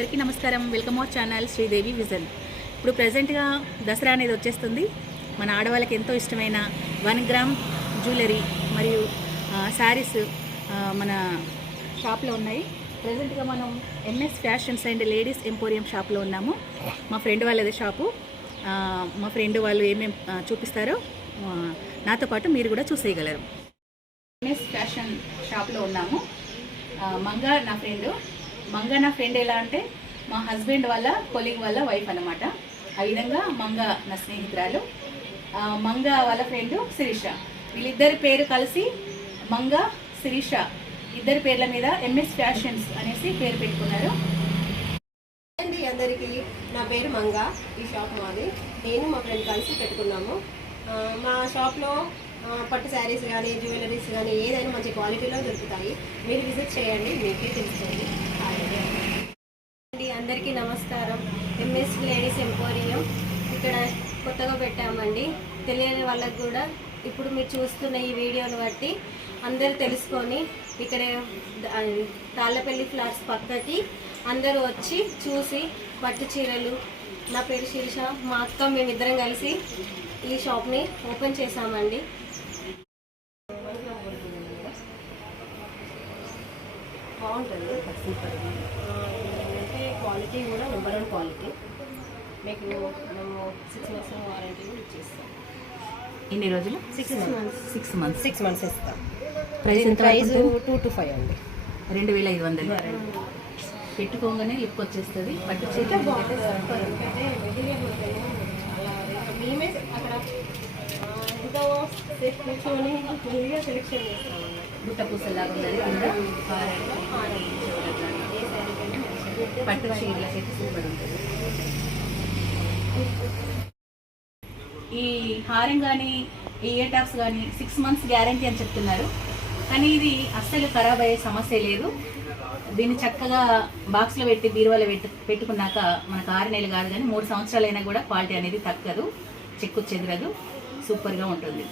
అందరికీ నమస్కారం. Welcome our channel Sridevi vision. ఇప్పుడు ప్రజెంట్గా దసరా అనేది వచ్చేస్తుంది. మన ఆడవాళ్ళకి ఎంతో ఇష్టమైన 1 గ్రామ్ జ్యువెలరీ మరియు శారీస్ మన షాప్లో ఉన్నాయి. ప్రజెంట్గా మనం MS fashions and ladies emporium షాప్లో ఉన్నాము. మా ఫ్రెండ్ వాళ్ళది షాపు. మా ఫ్రెండ్ వాళ్ళు ఏమేమి చూపిస్తారో నాతో పాటు మీరు కూడా చూసేయగలరు. ఎంఎస్ ఫ్యాషన్ షాప్లో ఉన్నాము. మంగా నా ఫ్రెండ్ ఎలా అంటే మా హస్బెండ్ వాళ్ళ కొలీగ్ వాళ్ళ వైఫ్ అనమాట. ఆ విధంగా మంగా నా స్నేహితురాలు, మంగా వాళ్ళ ఫ్రెండ్ శిరీష. వీళ్ళిద్దరి పేరు కలిసి మంగా శిరీష, ఇద్దరి పేర్ల మీద ఎంఎస్ ఫ్యాషన్స్ అనేసి పేరు పెట్టుకున్నారు. అందరికీ నా పేరు మంగా. ఈ షాప్ మాది. నేను మా ఫ్రెండ్ కలిసి పెట్టుకున్నాము. మా షాప్లో పట్టు శారీస్ కానీ జ్యువెలరీస్ కానీ ఏదైనా మంచి క్వాలిటీలో దొరుకుతాయి. మీరు విజిట్ చేయండి, మీకే తెలుస్తుంది. అందరికీ నమస్కారం. ఎంఎస్ లేడీస్ ఎంపోరియం ఇక్కడ కొత్తగా పెట్టామండి. తెలియని వాళ్ళకు కూడా ఇప్పుడు మీరు చూస్తున్న ఈ వీడియోని బట్టి అందరూ తెలుసుకొని ఇక్కడ తాళ్ళపల్లి ఫ్లాట్స్ పక్కకి అందరూ వచ్చి చూసి పట్టు చీరలు. నా పేరు శిరీష, మా అక్క, మేమిద్దరం కలిసి ఈ షాప్ని ఓపెన్ చేసామండి. బాగుంటుంది. అంటే క్వాలిటీ కూడా నెంబర్ 1 క్వాలిటీ. మీకు మేము 6 months వారంటీ కూడా ఇచ్చేస్తాం. ఎన్ని రోజులు? 6 months ఇస్తాం. ప్రైస్ 2 to 5 అండి. 2500. పెట్టుకోగానే లిప్ వచ్చేస్తుంది. పట్టు చీర మేమే అక్కడ ఎంతో కూర్చొని క్లియర్గా సెలెక్షన్ చేస్తామన్నమాట. బుట్ట పూసలాగా ఉన్నది కింద పట్టు చీరలకైతే సూపర్ ఉంటుంది. ఈ హారం కానీ ఈ ఇయర్ టాప్స్ కానీ 6 months గ్యారంటీ అని చెప్తున్నారు. కానీ ఇది అస్సలు ఖరాబ్ అయ్యే సమస్య లేదు. దీన్ని చక్కగా బాక్స్లో పెట్టి బీరువాలో పెట్టుకున్నాక మనకు 6 నెలలు కాదు కానీ 3 సంవత్సరాలైనా కూడా క్వాలిటీ అనేది తగ్గదు, చెక్కు చెదరదు, సూపర్గా ఉంటుంది.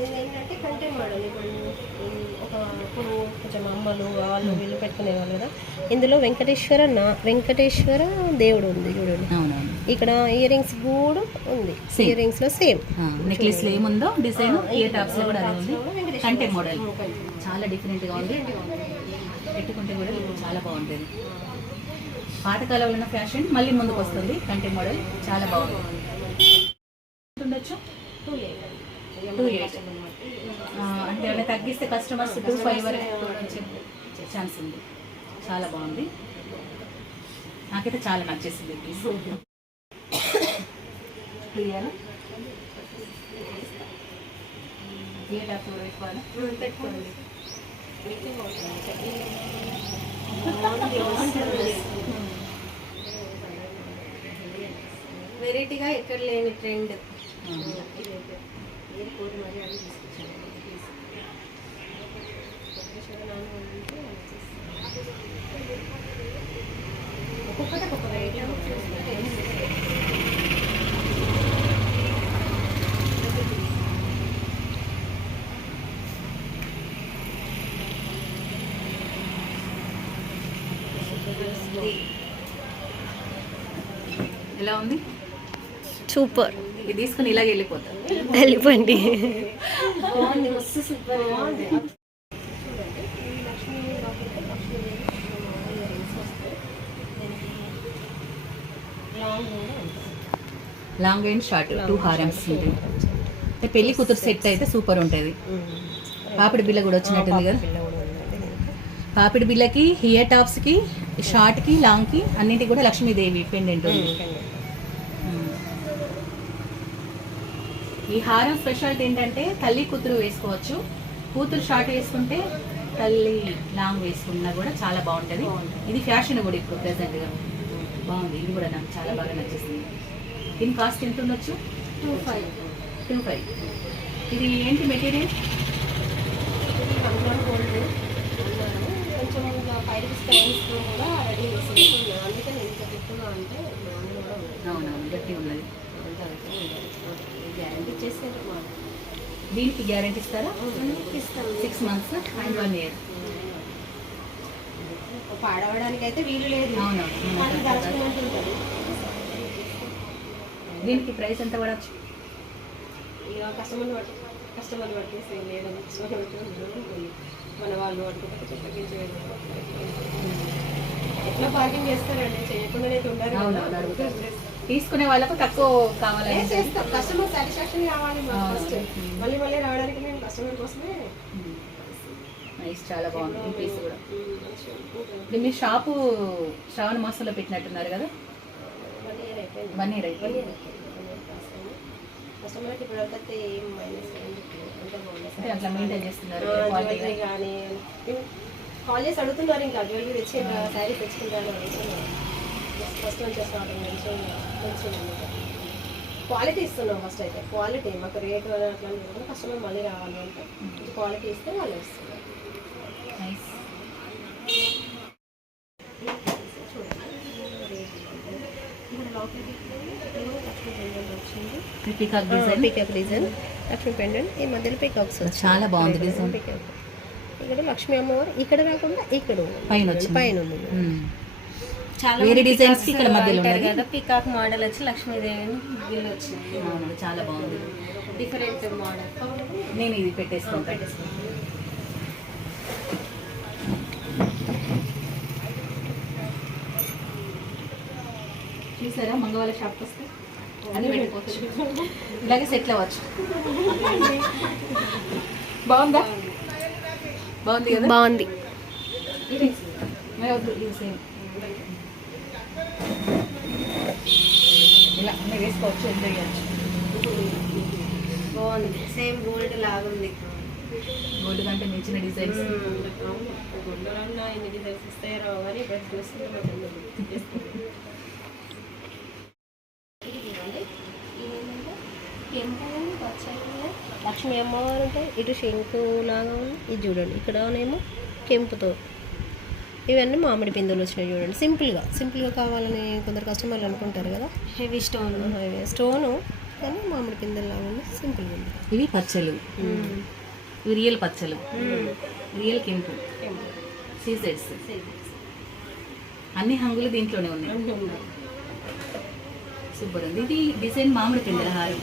ఏంటంటే కంటెంట్ మోడల్. ఇప్పుడు కొంచెం అమ్మలు వాళ్ళు వీళ్ళు పెట్టుకునే వాళ్ళు కదా. ఇందులో వెంకటేశ్వర దేవుడు ఉంది చూడండి. ఇక్కడ ఇయర్ రింగ్స్ కూడా ఉంది. ఇయర్ రింగ్స్ లో సేమ్ నెక్లెస్ లో ఏముందో డిజైన్ ఇయర్ టాప్స్ లో కూడా అదే ఉంది. కంటెంట్ మోడల్ చాలా డిఫరెంట్ గా ఉంది. పెట్టుకుంటే కూడా చాలా బాగుంటుంది. పాతకాలంలో ఉన్న ఫ్యాషన్ మళ్ళీ ముందుకు వస్తుంది. కంటెంట్ మోడల్ చాలా బాగుంది. ఉండొచ్చు 2.8 అంటే అలా తగ్గిస్తే కస్టమర్స్ 2.5 వరకు ఛాన్స్ ఉంది. చాలా బాగుంది. నాకైతే చాలా నచ్చేసింది. వెరైటీగా ఎక్కడ లేని ట్రెండ్. ఒక్కొక్కటి ఒక్కొక్క వెరైటీ ఎలా ఉంది? సూపర్. ఇది తీసుకుని ఇలాగే వెళ్ళిపోండి. లాంగ్ అండ్ షార్ట్ 2 హారమ్స్ ఉంటుంది. పెళ్లి కూతురు సెట్ అయితే సూపర్ ఉంటుంది. పాపిడి బిల్ల కూడా వచ్చినట్టుంది కదా. పాపిడి బిల్లకి, హియర్ టాప్స్కి, షార్ట్కి, లాంగ్కి అన్నింటికి కూడా లక్ష్మీదేవి పెండెంట్ ఉంది. ఈ హారం స్పెషాలిటీ ఏంటంటే తల్లి కూతురు వేసుకోవచ్చు. కూతురు షార్ట్ వేసుకుంటే తల్లి లాంగ్ వేసుకున్నా కూడా చాలా బాగుంటుంది. ఇది ఫ్యాషన్ కూడా ఇప్పుడు ప్రెసెంట్గా బాగుంది. ఇది కూడా నాకు చాలా బాగా నచ్చేసింది. దీని కాస్ట్ ఎంత ఉండొచ్చు? 2.5. ఇది ఏంటి మెటీరియల్? కొంచెం 5 స్టైల్స్ కూడా రెడీ చేసి అందుకని ఎంత గట్టిగా అంటే అవునవును గట్టి ఉన్నది. గ్యారంటీ చేసేది. దీనికి గ్యారెంటీ ఇస్తారా? ఇస్తాం. 6 months అండ్ 1 year. పాడవడానికి అయితే వీలు లేదు. అవునవును. మనకి దాచుకున్నట్టు ఉంటుంది. దీనికి ప్రైస్ ఎంత పడవచ్చు? ఇక కస్టమర్ బట్టి సేమ్ లేదా కస్టమర్ బట్టి మన వాళ్ళు పట్టుకుంటే చెప్పగించే ఎట్లా పార్కింగ్ చేస్తారండి, చేయకుండానే ఉండాలి. తీసుకునే వాళ్ళకు తక్కువ కావాలని చేస్తాం. కస్టమర్ సాటిస్ఫాక్షన్ కావాలి ఫస్ట్. మళ్ళీ రావడానికి నేను కస్టమర్ కోసమే. నైస్, చాలా బాగుంది ఈ పీస్ కూడా. ఇప్పుడు మీ షాపు శ్రావణ మాసంలో పెట్టినట్టున్నారు కదా? 1 year అయిపోయింది. కస్టమర్కి ఇప్పుడు అంతా ఏం మైనస్ అంటే అట్లా మెయింటైన్ చేస్తున్నారు. జ్యువెలరీ కానీ కాల్ చేసి అడుగుతున్నారు, ఇంకా జ్యువెలరీ తెచ్చిండ్రా, శారీ తెచ్చుకుంటారు అడుగుతున్నారు. ఫస్ట్ నుంచి స్టార్టింగ్ మంచిగా క్వాలిటీ ఇస్తున్నాం. ఫస్ట్ అయితే క్వాలిటీ మాకు రేట్ అట్లా కస్టమర్ మళ్ళీ రావాలి అంటే క్వాలిటీ ఇస్తే వాళ్ళు ఇస్తున్నారు. Nice. Peacock design Lakshmi pendant, ఈ మధ్యలో పీకాక్స్ చాలా బాగుంది డిజైన్. ఇక్కడ లక్ష్మీ అమ్మవారు ఇక్కడ కాకుండా ఇక్కడ పైన ఉంది. చాలా వేరే డిజైన్స్ ఇక్కడ మధ్యలో ఉన్నది కదా. పీకాక్ మోడల్ వచ్చి లక్ష్మీదేవి బిల్ వచ్చింది. చాలా బాగుంది, డిఫరెంట్ మోడల్. నేను ఇది పెట్టేసుకుంటాను. చూసారా, మంగళవారం షాప్కి వస్తే అన్నీ పెట్టుకోవచ్చు, ఇలాగే సెటిల్ అవ్వచ్చు. బాగుందా? బాగుంది కదా? బాగుంది. ఇది సేమ్ ఇలా అన్నీ వేసుకోవచ్చు, ఎంజాయ్ చేయవచ్చు. బాగుంది, సేమ్ గోల్డ్ లాగుంది. గోల్డ్ కంటే మించిన డిజైన్స్. గోల్డ్లో ఎన్ని డిజైన్స్ ఇస్తాయో అని డ్రెస్ చూస్తే లక్ష్మీ అమ్మవారు ఉంటాయి. ఇటు శంకు లాగా ఉంది. ఇది చూడండి, ఇక్కడనేమో కెంపుతో. ఇవన్నీ మామిడి పిందులు వచ్చినాయి చూడండి. సింపుల్గా కావాలని కొందరు కస్టమర్లు అనుకుంటారు కదా, హెవీ స్టోను కానీ మామిడి పిందులు లాగా ఉంది, సింపుల్గా ఉంది. ఇవి పచ్చలు, ఇవి రియల్ పచ్చలు, రియల్ కెంపు, సీజెడ్స్. అన్ని హంగులు దీంట్లోనే ఉన్నాయి. సూపర్ ఉంది. ఇది డిజైన్ మామిడి పిందెల హారం,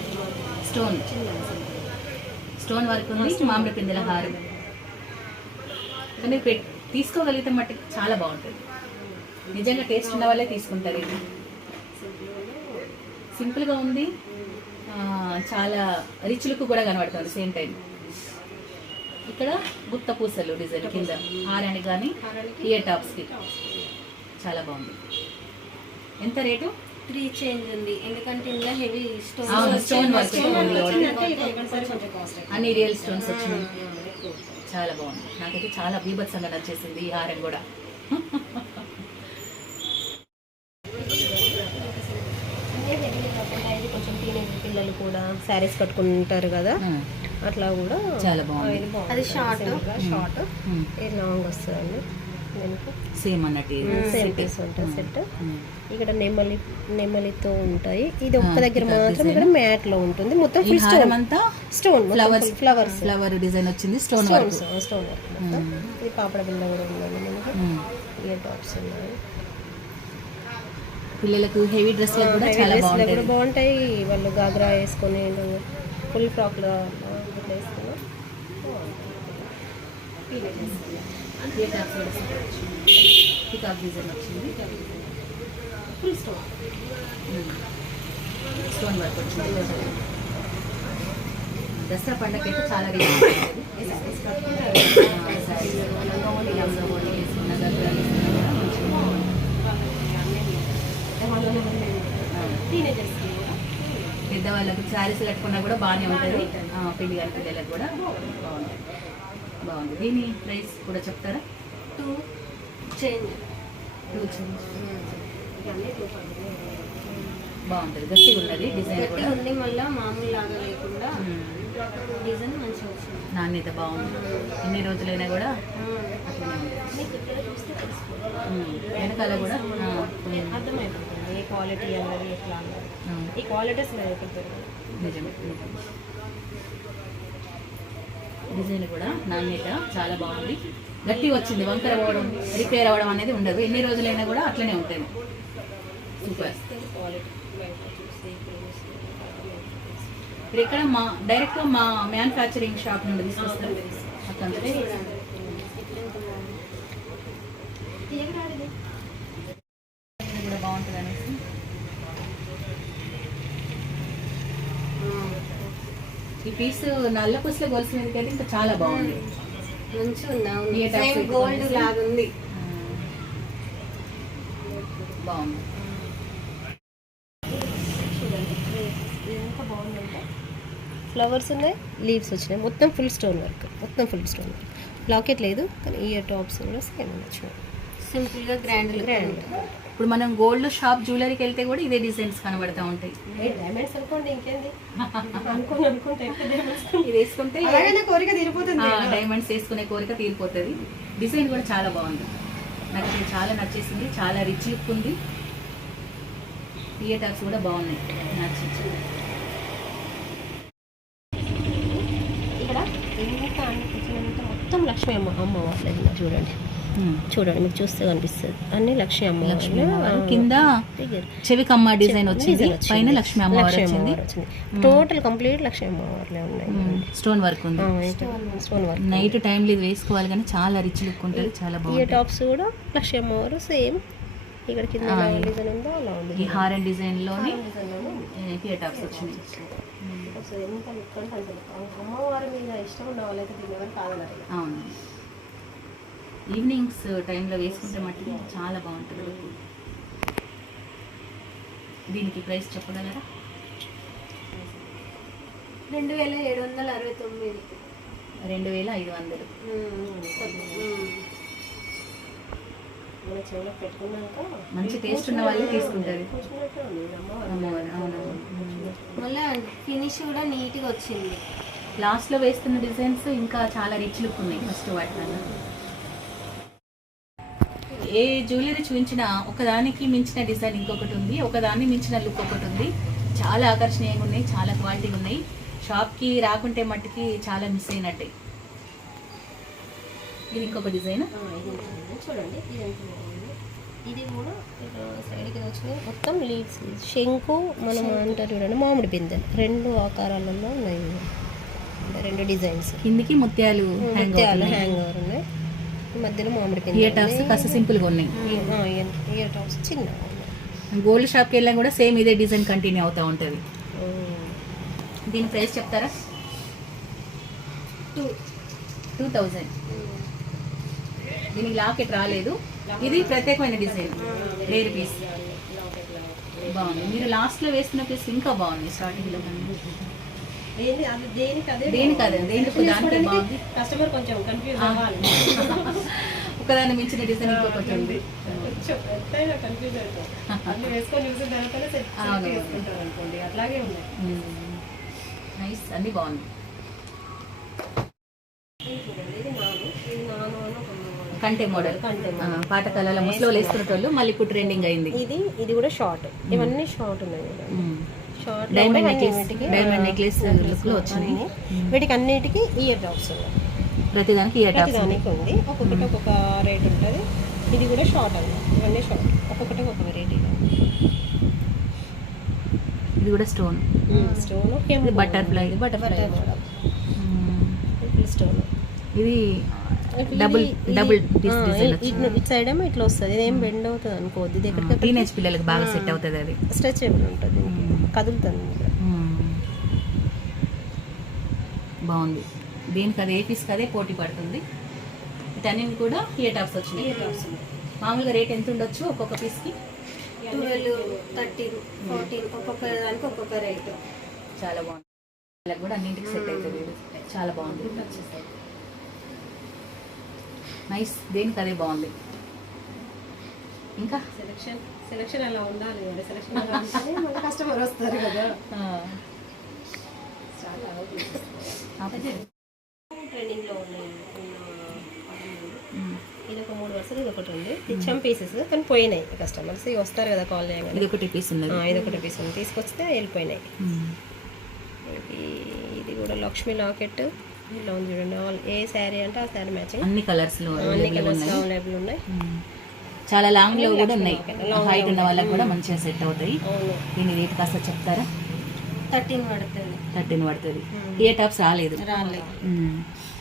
స్టోన్ వర్క్ ఉంది, మామిడి పిందెల హారం. కానీ తీసుకోగలిగితే మట్టి చాలా బాగుంటుంది. నిజంగా టేస్ట్ ఉన్న వాళ్ళే తీసుకుంటారు. ఇది సింపుల్గా ఉంది, చాలా రిచ్ లుక్ కూడా కనబడుతుంది సేమ్ టైం. ఇక్కడ గుత్త పూసలు డిజైన్ కింద హారానికి కానీ ఇయర్ టాప్స్కి చాలా బాగుంది. ఎంత రేటు? 3 చేంజ్ ఉంది, ఎందుకంటే ఇందులో హెవీ స్టోన్ వర్క్, అన్ని రియల్ స్టోన్స్ వచ్చినాయి. చాలా బాగుంది. నాకైతే చాలా బీభత్సంగా నచ్చేసింది ఈ హారం కూడా. కొంచెం టీనేజ్ పిల్లలు కూడా శారీస్ కట్టుకుంటారు కదా, అట్లా కూడా చాలా బాగుంది. అది షార్ట్ ఇది లాంగ్ వస్తుందండి. సేమ్ అన్నట్టు సేమ్ పీస్ ఉంటుంది సెట్. ఇక్కడ నెమలితో ఉంటాయి. ఇది ఒక్క దగ్గర మాత్రం ఇక్కడ మ్యాట్ లో ఉంటుంది. మొత్తం స్టోన్ ఫ్లవర్ డిజైన్ వచ్చింది, స్టోన్ వర్క్ మొత్తం. ఇది పాపడ బిల్ల కూడా ఉందండి మనకి. ఇయర్ టాప్స్ ఉన్నాయి. పిల్లలకు హెవీ డ్రెస్ కూడా చాలా బాగుంటాయి. వాళ్ళు గాగ్రా వేసుకొని ఫుల్ ఫ్రాక్లో వేసుకున్నా పికాక్ డిజైన్ వచ్చింది, ఫుల్ స్టోన్ వర్క్ వచ్చింది. దసరా పండుగ అయితే చాలా పెద్దవాళ్ళకు శారీస్ కట్టుకున్నా కూడా బాగానే ఉంటుంది. పెళ్లి గారి పిల్లలకు కూడా బాగుంది. దీని ప్రైస్ కూడా చెప్తారా? 2 చేంజ్. బాగుంటుంది, గట్టిగా ఉన్నది డిజైన్ కూడా ఉంది. మళ్ళీ మామూలు లాగా లేకుండా డిజైన్ మంచిగా వచ్చింది, నాణ్యత బాగుంది. ఎన్ని రోజులైనా కూడా వెనకాల కూడా అర్థమైపోతుంది ఏ క్వాలిటీ అన్నది ఎట్లా అన్నది. ఈ క్వాలిటీస్ నిజమే. డిజైన్ కూడా నాణ్యత చాలా బాగుంది, గట్టిగా వచ్చింది. వంకర అవ్వడం, రిపేర్ అవ్వడం అనేది ఉండదు. ఎన్ని రోజులైనా కూడా అట్లనే ఉంటుంది. సూపర్. ఇప్పుడు ఇక్కడ మా డైరెక్ట్గా మా మ్యానుఫ్యాక్చరింగ్ షాప్ నుండి తీసుకొస్తారు. అక్కడ కూడా బాగుంటుంది అనేసి ఈ పీస్ నల్ల పుసల గొలుసు మీదకి అయితే ఇంకా చాలా బాగుంది. మంచిగా ఉంది, గోల్డ్ లాగా ఉంది. బాగుంది. ఎంత బాగుందంటే ఫ్లవర్స్ ఉన్నాయి, లీవ్స్ వచ్చినాయి, మొత్తం ఫుల్ స్టోన్ వర్క్, లాకెట్ లేదు కానీ ఇయర్ టాప్స్ కూడా సేమ్ వచ్చినాయి. సింపుల్గా గ్రాండ్. ఇప్పుడు మనం గోల్డ్ షాప్ జ్యువెలరీకి వెళ్తే కూడా ఇదే డిజైన్స్ కనబడతా ఉంటాయి. డైమండ్స్ అనుకోండి, ఇంకేంది అనుకుంటే ఇది వేసుకుంటే కోరిక తీరిపోతుంది. డైమండ్స్ వేసుకునే కోరిక తీరిపోతుంది. డిజైన్ కూడా చాలా బాగుంది, నాకు ఇది చాలా నచ్చేసింది. చాలా రిచ్ లుక్ ఉంది. ఇయర్ టాప్స్ కూడా బాగున్నాయి, నచ్చింది. ఇక్కడ ఎంత అనిపించినంత మొత్తం లక్ష్మీ అమ్మవార్లు చూడండి, మీకు చూస్తే కనిపిస్తుంది. అన్ని లక్ష్మీ అమ్మవారు. కింద చెవికమ్మ డిజైన్ వచ్చింది, పైన లక్ష్మీ అమ్మవారు వచ్చింది. టోటల్ కంప్లీట్ లక్ష్మీ అమ్మవార్లే ఉన్నాయి. స్టోన్ వర్క్ ఉంది. Stone work. నైట్ టైంలో ఇది వేసుకోవాలి కానీ చాలా రిచ్ లుక్ ఉంటుంది, చాలా బాగుంది. ఇయర్ టాప్స్ కూడా లక్ష్మీ అమ్మవారు సేమ్. ఇక్కడ కింద డిజైన్ ఉందో అలా ఉంది. ఈ హారన్ డిజైన్ లోనే ఇయర్ టాప్స్ వచ్చినాయి. ఎంత లుక్ అంటే అమ్మవారి మీద ఇష్టం ఉన్న వాళ్ళైతే దీనివల్ల కాదన్నారు. అవును, ఈవినింగ్స్ టైంలో వేసుకుంటే మట్టికి చాలా బాగుంటుంది. దీనికి ప్రైస్ చెప్పగలరా? 2769. 2500. మన చెవులో పెట్టుకున్నాక మంచి టేస్ట్ ఉన్న వాళ్ళే తీసుకుంటారు. మళ్ళీ ఫినిష్ కూడా నీట్గా వచ్చింది. లాస్ట్లో వేస్తున్న డిజైన్స్ ఇంకా చాలా రిచ్ లుక్ ఉన్నాయి. ఫస్ట్ వాటిలో ఏ జ్యువెలరీ చూపించినా ఒకదానికి మించిన డిజైన్ ఇంకొకటి ఉంది, ఒకదాన్ని మించిన లుక్ ఒకటి ఉంది. చాలా ఆకర్షణీయంగా ఉన్నాయి, చాలా క్వాలిటీగా ఉన్నాయి. షాప్కి రాకుంటే మట్టుకి చాలా మిస్ అయినట్టే. ఇది ఇంకొక డిజైన్ చూడండి, ఇది కూడా సైడ్కి వచ్చినాయి. మొత్తం లీడ్స్, శంకు మనం అంటారు చూడండి, మామిడి బిందెలు 2 ఆకారాలలో ఉన్నాయి. 2 డిజైన్స్. కిందికి ముత్యాలు హ్యాంగ్ ఓవర్ ఉన్నాయి, మధ్యలో మామిడి బిందె. ఇయర్ టాప్స్ కాస్త సింపుల్గా ఉన్నాయి. ఇయర్ టాప్స్ చిన్న. గోల్డ్ షాప్కి వెళ్ళినా కూడా సేమ్ ఇదే డిజైన్ కంటిన్యూ అవుతూ ఉంటుంది. దీని ప్రైస్ చెప్తారా? 2000. దీనికి లాకెట్ రాలేదు. ఇది ప్రత్యేకమైన డిజైన్, రేర్ పీస్. బాగుంది. మీరు లాస్ట్లో వేస్తున్న పీస్ ఇంకా బాగుంది. స్టార్టింగ్లో కస్టమర్ కొంచెం కన్ఫ్యూజ్ అవ్వాలి. ఒకదాన్ని మించిన డిజైన్ ఇంకొకటి ఉంది. కన్ఫ్యూజ్ అవుతాం. అన్ని వేసుకొని చూసిన తర్వాత అనుకోండి, అట్లాగే ఉంది. నైస్, అన్ని బాగుంది. కంటే మోడల్, పాతకాల ముసలోళ్ళు వేస్తున్నట్టు మళ్ళీ ఇప్పుడు ట్రెండింగ్ అయింది. ఇది కూడా షార్ట్. ఇవన్నీ షార్ట్ ఉన్నాయి. షార్ట్ డైమండ్ నెక్లెస్ లుక్ లో వచ్చినాయి. వీటికి అన్నిటికీ ఇయర్ టాప్స్ ఉన్నాయి. ప్రతిదానికి ఇయర్ టాప్స్ ఉంది. ఒక్కొక్కటి ఒక్కొక్క రేట్ ఉంటుంది. ఇది కూడా షార్ట్ అండి. ఇవన్నీ షార్ట్, ఒక్కొక్కటి ఒక్కొక్క వెరైటీ. ఇది కూడా స్టోన్. Butterfly stone. ఇది డబుల్ ఇటు సైడ్ ఏమో ఇట్లా వస్తుంది. ఇదేం బెండ్ అవుతుంది అనుకోవద్దు. ఇది ఎక్కడికి టీనేజ్ పిల్లలకి బాగా సెట్ అవుతుంది. అది స్ట్రెచబుల్ ఉంటుంది, కదులుతుంది. బాగుంది. దీనికి అదే పీస్కి అదే పోటీ పడుతుంది. వీటన్నిటి కూడా ఇయర్ టాప్స్ వచ్చినాయి. మామూలుగా రేట్ ఎంత ఉండొచ్చు ఒక్కొక్క పీస్కి? 12, 13, 14 ఒక్కొక్క దానికి ఒక్కొక్క రేటు. చాలా బాగుంది. వాళ్ళకి కూడా అన్నింటికి సెట్ అవుతుంది. చాలా బాగుంది. నైస్. దేనికి అదే బాగుంది. ఇంకా సెలక్షన్ అలా ఉండాలి. సెలక్షన్ కస్టమర్ వస్తారు కదా. ట్రెండింగ్లో ఉన్నాయి. ఇది ఒక 3 వరుసలు, ఇది ఒకటి ఉంది. తెచ్చాం పీసెస్ కానీ పోయినాయి. కస్టమర్స్ వస్తారు కదా కాల్ చేయగానే. ఇది ఒకటి పీస్ ఉంది. ఇది ఒకటి పీస్ ఉంది. తీసుకొస్తే వెళ్ళిపోయినాయి. ఇది కూడా లక్ష్మీ లాకెట్. ఇలా ఉంది చూడండి, ఏ శారీ అంటే ఆ శారీ మ్యాచింగ్ అన్ని కలర్స్లో అన్ని కలర్స్ అవైలబుల్ ఉన్నాయి. చాలా లాంగ్లో కూడా ఉన్నాయి. హైట్ ఉన్న వాళ్ళకి కూడా మంచిగా సెట్ అవుతాయి. దీని రేట్ కాస్త చెప్తారా? 13 పడుతుంది. 13 పడుతుంది. ఏ టాప్స్ రాలేదు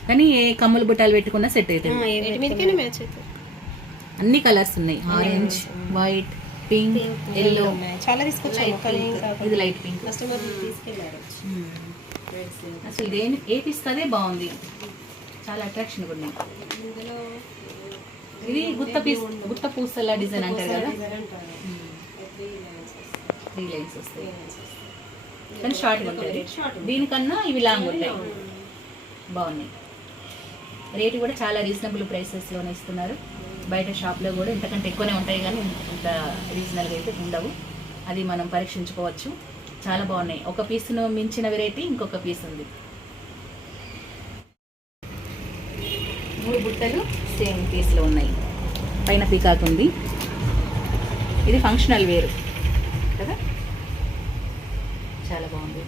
కానీ ఏ కమ్ములు బుట్టాలు పెట్టుకున్నా సెట్ అవుతుంది. మ్యాచ్ అవుతుంది. అన్ని కలర్స్ ఉన్నాయి, ఆరెంజ్, వైట్, పింక్, ఎల్లో. చాలా తీసుకొచ్చాము కానీ ఇది లైట్ పింక్. కస్టమర్ తీసుకెళ్ళారు. అసలు ఏ పీస్ కదే బాగుంది, చాలా అట్రాక్షన్ ఉన్నాయి. ఇందులో ఇది గుత్త పూసల డిజైన్ అంటారు కదా, 3 లైన్స్ వస్తాయి కానీ షార్ట్గా ఉంటాయి. దీనికన్నా ఇవి లాంగ్ ఉంటాయి, బాగున్నాయి. రేటు కూడా చాలా రీజనబుల్ ప్రైసెస్లోనే ఇస్తున్నారు. బయట షాప్లో కూడా ఇంతకంటే ఎక్కువనే ఉంటాయి కానీ ఇంత రీజనల్గా అయితే ఉండవు. అది మనం పరీక్షించుకోవచ్చు. చాలా బాగున్నాయి. ఒక పీస్ను మించిన వెరైటీ ఇంకొక పీస్ ఉంది. 3 బుట్టలు సేమ్ పీస్లో ఉన్నాయి. పైన పీకాక్ ఉంది. ఇది ఫంక్షనల్ వేరు కదా, చాలా బాగుంది.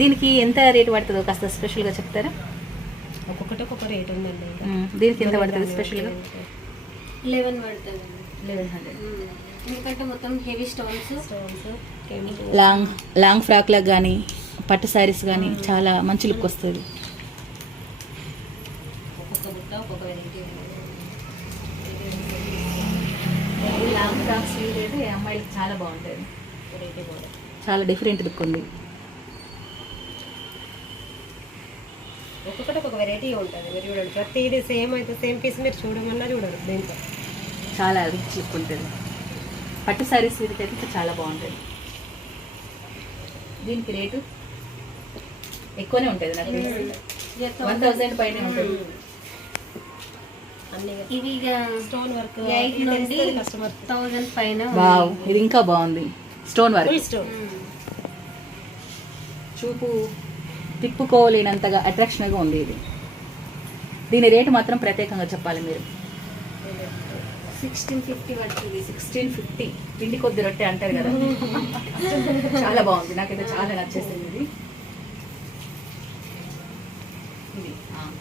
దీనికి ఎంత రేటు పడుతుందో కాస్త స్పెషల్గా చెప్తారా? ఒక్కొక్కటి ఒక్కొక్క రేట్ ఉందండి. దీనికి ఎంత పడుతుంది స్పెషల్గా? 11 పడుతుంది. 1100. ఎందుకంటే మొత్తం హెవీ స్టోన్స్ లాంగ్ ఫ్రాక్లకు కానీ పట్టు శారీస్ కానీ చాలా మంచి లుక్ వస్తుంది. ఒక్కొక్క బుట్ట ఒక్కొక్క వెరైటీ. లాంగ్ ఫ్రాక్స్ అయితే అమ్మాయిలకు చాలా బాగుంటుంది. వెరైటీ కూడా చాలా డిఫరెంట్ లుక్ ఉంది. ఒక్కొక్కటి ఒక్కొక్క వెరైటీ ఉంటుంది. మీరు చూడండి, ప్రతిదీ సేమ్ అయితే సేమ్ పీస్ మీరు చూడమన్నా చూడరు. దీంట్లో చాలా రిచ్ లుక్ ఉంటుంది. పట్టు శారీస్ వీరికి అయితే చాలా బాగుంటుంది. దీనికి రేటు ఎక్కువనే ఉంటుంది, నాకు 1000 పైన ఉంటుంది. ఇవి స్టోన్ వర్క్ 8 నుండి 1000 పైన. వావ్, ఇది ఇంకా బాగుంది. స్టోన్ వర్క్ చూపు తిప్పుకోలేనంతగా అట్రాక్షన్గా ఉంది ఇది. దీని రేటు మాత్రం ప్రత్యేకంగా చెప్పాలి మీరు. 1650 పడుతుంది. 1650. పిండి కొద్ది రొట్టె అంటారు కదా, చాలా బాగుంది. నాకైతే చాలా నచ్చేసింది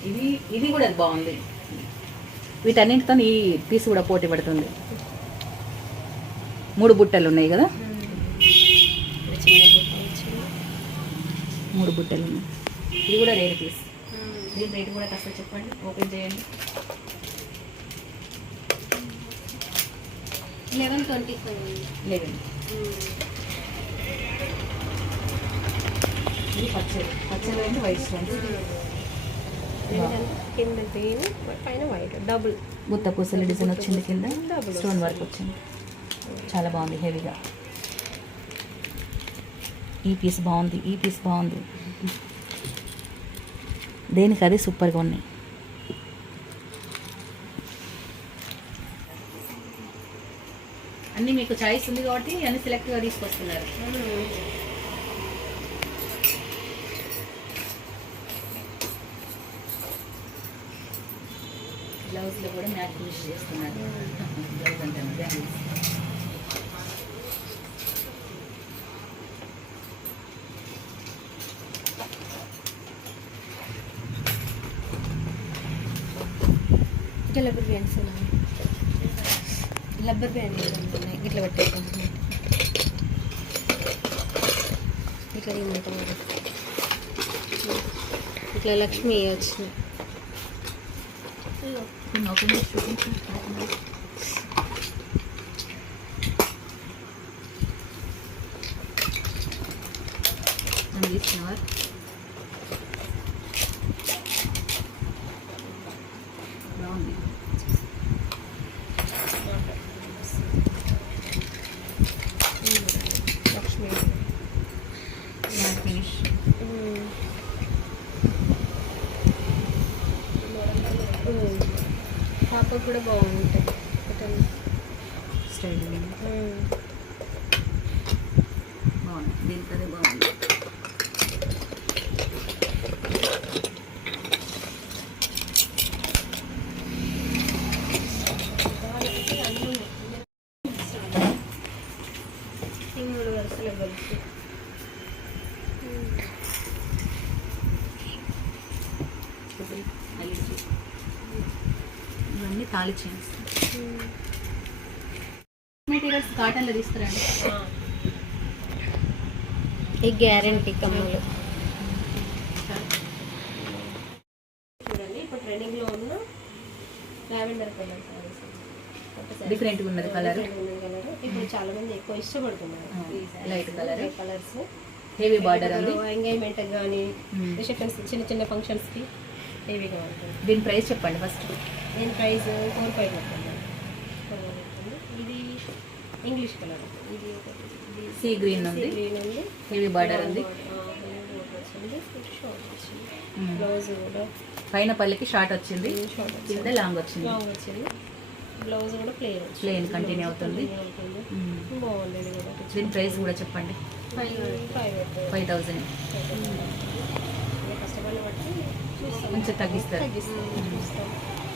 ఇది. ఇది కూడా బాగుంది. వీటన్నింటితో ఈ పీస్ కూడా పోటీ పడుతుంది. 3 బుట్టలు ఉన్నాయి కదా, 3 బుట్టలు ఉన్నాయి. ఇది కూడా రేర్ పీస్. దీని రేటు కూడా కాస్త చెప్పండి, ఓపెన్ చేయండి. 1125. ఇది పచ్చడి అంటే వైట్ స్టోన్స్. కింద గ్రీన్ పైన వైట్ డబుల్ గుత్త పూసల డిజైన్ వచ్చింది, కింద స్టోన్ వర్క్ వచ్చింది. చాలా బాగుంది, హెవీగా. ఈ పీస్ బాగుంది. దేనికి అది సూపర్గా ఉన్నాయి. అన్నీ మీకు చాయిస్ ఉంది కాబట్టి అన్ని సెలెక్ట్గా తీసుకొస్తున్నారు. బ్లౌజ్లో కూడా మ్యాట్ ఫినిష్ చేస్తున్నారు. బ్లౌజ్ అంటే రబ్బర్ బ్యాండ్స్ ఉన్నాయి. రబ్బర్ బ్యాండ్ ఉన్నాయి. ఇట్లా పెట్టేస్తాం. ఇట్లా లక్ష్మి వచ్చింది. బాగుంది. లక్ష్మి ఫినిష్. పాపకు కూడా బాగుంటాయి స్టైల్ బాగుంది. దీనికి అదే బాగుంది. ఇవన్నీ తాళి చైన్స్. మెటీరియల్స్ కాటన్లో తీసుకురండి. ఈ గ్యారంటీ కమ్మలు చూడండి. ఇప్పుడు ట్రెండింగ్లో ఉన్న లావెండర్ కలర్ డిఫరెంట్గా ఉన్నది కలర్. ఇప్పుడు చాలా మంది ఎక్కువ ఇష్టపడుతున్నారు light colour colours. Heavy border ఉంది. ఎంగేజ్మెంట్ కానీ రిసెప్షన్స్ చిన్న చిన్న ఫంక్షన్స్కి హెవీగా ఉంటుంది. దీని ప్రైస్ చెప్పండి ఫస్ట్. దీని ప్రైస్ 4,500 చెప్తాను. ఇది ఇంగ్లీష్ కలర్. ఇది సీ గ్రీన్ ఉంది. హెవీ బార్డర్ ఉంది. బ్లౌజ్ కూడా పైన పల్లెకి షార్ట్ వచ్చింది, కింద లాంగ్ వచ్చింది. బ్లౌజ్ కూడా ప్లేన్ కంటిన్యూ అవుతుంది. బాగుంది. దీని ప్రైస్ కూడా చెప్పండి. 5,000. కష్టపడి బట్టి కొంచెం తగ్గిస్తారు.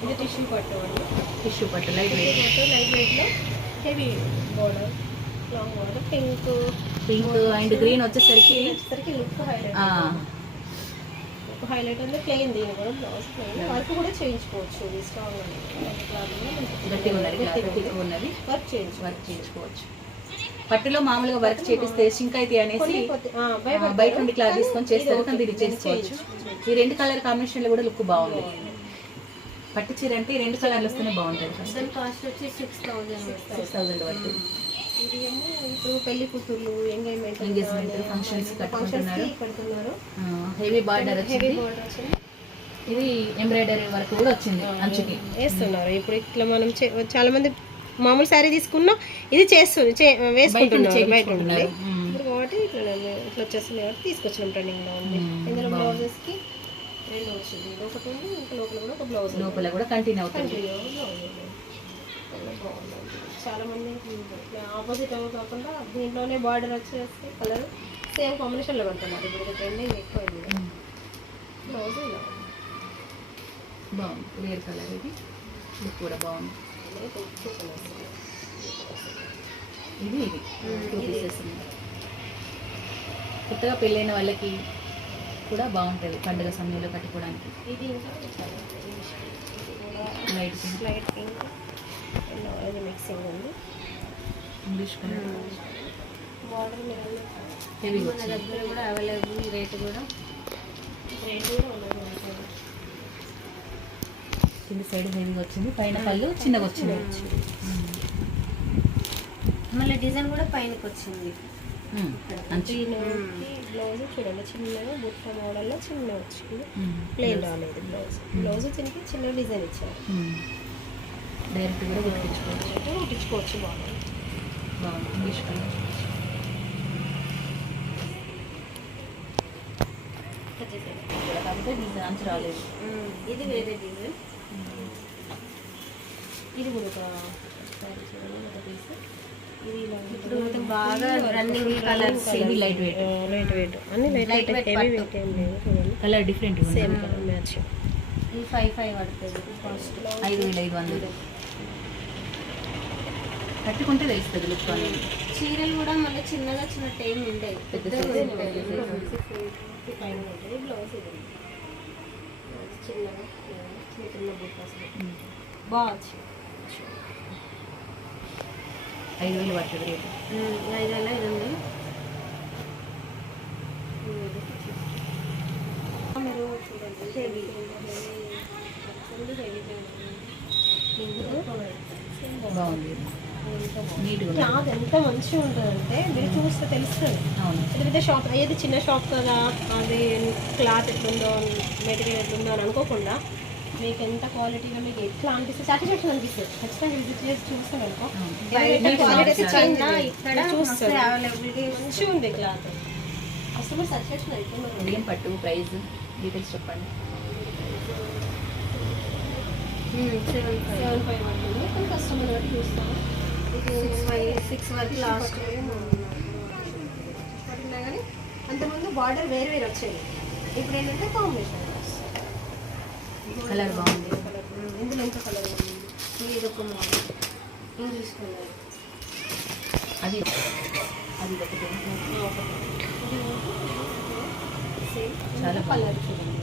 ఇది టిష్యూ పట్టు అండి. టిష్యూ పట్టు లైట్ వెయిట్. లైట్ వెయిట్లో heavy border, long border, pink and green వచ్చేసరికి లుక్ హైలైట్ అంటే ప్లెయిన్. దీని కూడా బ్లౌజ్ ప్లెయిన్. వర్క్ కూడా చేయించుకోవచ్చు. ఇది స్ట్రాంగ్ గట్టిగా ఉన్నది. వర్క్ చేయించుకోవచ్చు. పట్టులో మామూలుగా వర్క్ చేపిస్తే సింక్ అయితే అనేసి బయట నుండి క్లాత్ తీసుకొని చేస్తారు, కానీ దీన్ని చేసుకోవచ్చు. ఈ రెండు కలర్ కాంబినేషన్లో కూడా లుక్ బాగుంది. పట్టు చీర అంటే ఈ రెండు కలర్లు వస్తేనే బాగుంటుంది. దాని కాస్ట్ వచ్చి 6,000 పడుతుంది. ఇది ఏమో ఇప్పుడు పెళ్లి కూతుర్లు ఎంగేజ్మెంట్ ఫంక్షన్స్ కట్టుకుంటున్నారు. హెవీ బార్డర్ వచ్చింది. ఇది ఎంబ్రాయిడరీ వర్క్ కూడా వచ్చింది, అంచుకి వేస్తున్నారు. ఇప్పుడు ఇట్లా మనం చాలా మంది మామూలు శారీ తీసుకున్నా ఇది వేసుకుంటున్నారు బయట ఉంటుంది. ఇప్పుడు కాబట్టి ఇట్లా వచ్చేస్తుంది కాబట్టి తీసుకొచ్చినాం. ట్రెండింగ్లో ఉంది. ఇందులో బ్లౌజెస్కి రెండు వచ్చింది. ఇది ఒకటి ఉంది, ఇంకా లోపల కూడా ఒక బ్లౌజ్ లోపల కూడా కంటిన్యూ అవుతుంది. చాలా మంది ఆపోజిట్ కాకుండా దీంట్లోనే బార్డర్ వచ్చేసి కలర్ సేమ్ కాంబినేషన్లో పెడుతున్నారు. ఇప్పుడు ట్రెండింగ్ ఎక్కువ బ్లౌజ్ ఇలా బాగుంది. Clear colour. ఇది లుక్ కూడా బాగుంది. ఇది 2 పీసెస్ ఉన్నాయి. కొత్తగా పెళ్ళైన వాళ్ళకి కూడా బాగుంటుంది పండుగ సమయంలో కట్టుకోవడానికి. ఇది లైట్ పింక్ ఇది మిక్సింగ్ ఉంది. ఇంగ్లీష్ కలర్ బార్డర్ హెవీ మన దగ్గర కూడా అవైలబుల్. రేటు కూడా కింద సైడ్ హెవీగా వచ్చింది, పైన పళ్ళు చిన్నగా వచ్చింది. మళ్ళీ డిజైన్ కూడా పైనకి వచ్చింది. బ్లౌజ్ చూడండి చిన్నగా బుట్ట మోడల్లో చిన్న వచ్చింది. ప్లేన్ రాలేదు బ్లౌజ్ దీనికి చిన్న డిజైన్ ఇచ్చారు. డైరెక్ట్ కూడా కుట్టించుకోవచ్చు. బాగుంది. English colour. కాకపోతే డిజైన్ అంచు రాలేదు. ఇది వేరే డిజైన్. ఇది కూడా ఇప్పుడు బాగా రన్నింగ్ కలర్స్. ఇది లైట్ వెయిట్ అన్ని లైట్ వెయిట్ హెవీ వెయిట్ ఏం లేదు. Colour different same colour match. ఇది 5,500 పడుతుంది కాస్ట్. 5,500. కట్టుకుంటే తెలుస్తుంది లుక్ అనేది. చీరలు కూడా మళ్ళీ చిన్నగా వచ్చినట్టు ఏమి ఉండేది, పెద్దగా ఉంటాయి. బ్లౌజ్ ఇది చిన్నగా చిన్న బుట్టాస్ బాగా 5,000 పడుతుంది రేటు. 5,500. మీరు చూడండి బాగుంది. నీట్గా క్లాత్ ఎంత మంచిగా ఉంటుందంటే మీరు చూస్తే తెలుస్తుంది. అవును. పెద్ద షాప్ ఏది చిన్న షాప్ కదా, అది క్లాత్ ఎట్లుందో మెటీరియల్ ఎట్లుందో అని అనుకోకుండా మీకు ఎంత క్వాలిటీగా మీకు ఎట్లా అనిపిస్తుంది, సాటిస్ఫాక్షన్ అనిపిస్తుంది. ఖచ్చితంగా విజిట్ చేసి చూస్తాను అనుకో. ఇక్కడ చూస్తే అవైలబిలిటీ మంచిగా ఉంది క్లాత్. కస్టమర్ సాటిస్ఫాక్షన్ అయిపోయింది. ఏం పట్టు ప్రైస్ డీటెయిల్స్ చెప్పండి. 7,500 పడుతుంది. కానీ కస్టమర్ బట్టి చూస్తాను. 6 వరకు లాస్ట్ పడుతున్నా. కానీ అంతకుముందు బార్డర్ వేరు వేరు వచ్చేది. ఇప్పుడు ఏంటంటే కాంబినేషన్ కలర్ బాగుంది. ఇందులో ఎంత కలర్ ఉంది. ఇది ఒక మోడల్ ఇంగ్లీష్ కలర్. అది ఒకటి చాలా కలర్ చూడండి.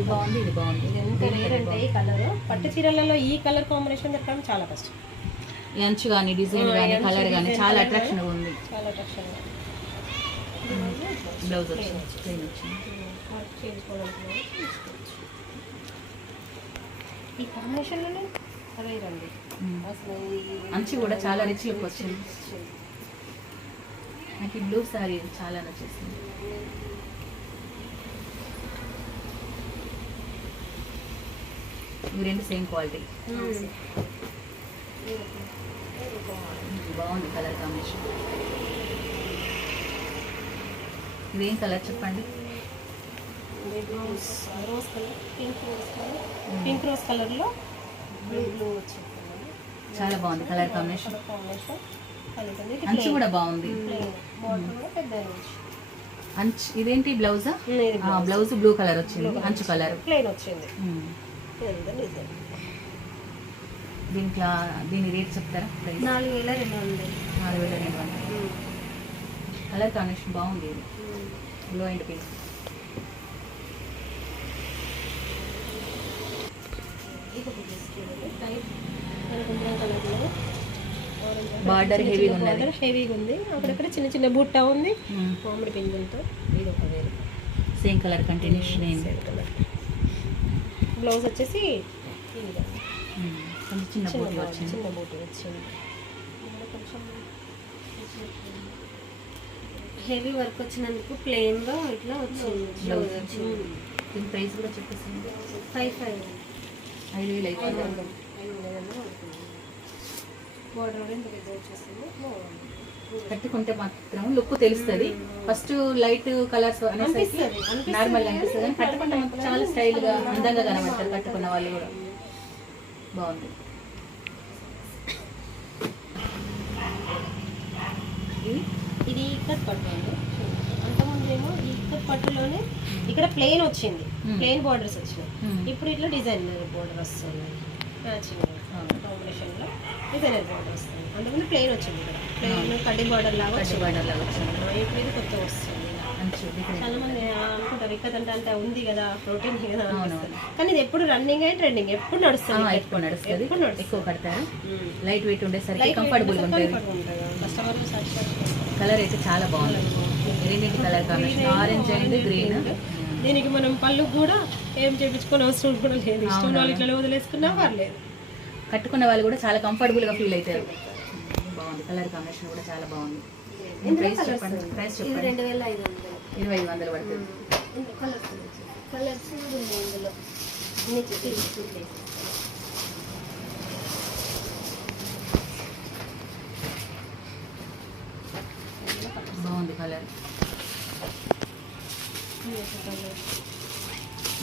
ఇది బాగుంది, ఇది బాగుంది. ఇది ఎంత రేర్ అంటే ఈ కలర్ పట్టు చీరలలో ఈ కలర్ కాంబినేషన్ దొరకడం చాలా కష్టం. ఈ అంచు కానీ డిజైన్ కానీ కలర్ కానీ చాలా అట్రాక్షన్ ఉంది. చాలా అట్రాక్షన్. బ్లౌజ్ వచ్చింది, ప్లెయిన్ వచ్చింది. ఈ కాంబినేషన్లోనే అదే రండి. అసలు అంచు కూడా చాలా రిచ్ లుక్ వచ్చింది. నాకు ఈ బ్లూ సారీ చాలా నచ్చేసింది. ఇవి రెండు సేమ్ క్వాలిటీ. బాగుంది కలర్ కాంబినేషన్. ఇదేం కలర్ చెప్పండి? రోజ్ కలర్, పింక్ రోజ్ కలర్లో బ్లూ వచ్చింది. చాలా బాగుంది కలర్ కాంబినేషన్. అంచు కూడా బాగుంది. అంచు ఇదేంటి బ్లౌజా? బ్లౌజ్ బ్లూ కలర్ వచ్చింది, అంచు కలర్ ప్లెయిన్ వచ్చింది. దీని రేట్ చెప్తారా? 4200. 4200. కలర్ కాంబినేషన్ బాగుంది. ఇది బ్లూ అండ్ పింక్. బార్డర్ హెవీగా ఉన్నది. హెవీగా ఉంది. అక్కడక్కడ చిన్న చిన్న బుట్ట ఉంది మామిడి పింజలతో. ఇది ఒక వేరు సేమ్ కలర్ కంటిన్యూషన్ అయింది. బ్లౌజ్ వచ్చేసి చిన్న బూటీ వచ్చింది. చిన్న బూటీ వచ్చింది. కొంచెం హెవీ వర్క్ వచ్చినందుకు ప్లెయిన్గా ఇట్లా వచ్చింది బ్లౌజ్ వచ్చింది. దీని ప్రైస్ కూడా చెప్పేసింది. 5500. 5000 అయితే బోర్డర్ కూడా ఇంత పెద్ద వచ్చేస్తుంది. కట్టుకుంటే మాత్రం లుక్ తెలుస్తుంది. ఫస్ట్ లైట్ కలర్స్ అనేసి నార్మల్ అనిపిస్తుంది, కానీ కట్టుకుంటే మాత్రం చాలా స్టైల్గా అందంగా కనబడతారు కట్టుకున్న వాళ్ళు కూడా. బాగుంది. ఇది ఇక్కత్ పట్టు అండి. అంతకుముందేమో ఈ ఇక్కత్ పట్టులోనే ఇక్కడ ప్లెయిన్ వచ్చింది, ప్లెయిన్ బార్డర్స్ వచ్చినాయి. ఇప్పుడు ఇట్లా డిజైనర్ బార్డర్ వస్తుంది. మ్యాచింగ్ కాంబినేషన్లో డిజైనర్ బార్డర్ వస్తుంది. అంతకుముందు ప్లెయిన్ వచ్చింది. ఇక్కడ ప్లెయిన్ కడ్డీ బార్డర్ లాగా వచ్చింది. ఇప్పుడు ఇది కొత్త వస్తుంది. చాలా మంది అనుకుంటారు ఇక్కత్ అంటే ఉంది కదా, ప్రోటీన్ కదా, కానీ ఇది ఎప్పుడు రన్నింగ్ అండ్ ట్రెండింగ్, ఎప్పుడు నడుస్తుంది. ఎక్కువ కడతారు. లైట్ వెయిట్ ఉండేసరికి కంఫర్టబుల్ ఉంటుంది. కస్టమర్లు కలర్ అయితే చాలా బాగుంది. రెండింటి colour combination orange and green. దీనికి మనం పళ్ళు కూడా ఏం చేయించుకోని అవసరం కూడా లేదు. ఇష్టం వాళ్ళు ఇట్లా వదిలేసుకున్నా పర్లేదు. కట్టుకున్న వాళ్ళు కూడా చాలా కంఫర్టబుల్గా ఫీల్ అవుతారు. బాగుంది. కలర్ కాంబినేషన్ కూడా చాలా బాగుంది. ప్రైస్ చెప్పండి. ప్రైస్ చెప్పండి. 2500 పడుతుంది. బాగుంది కలర్.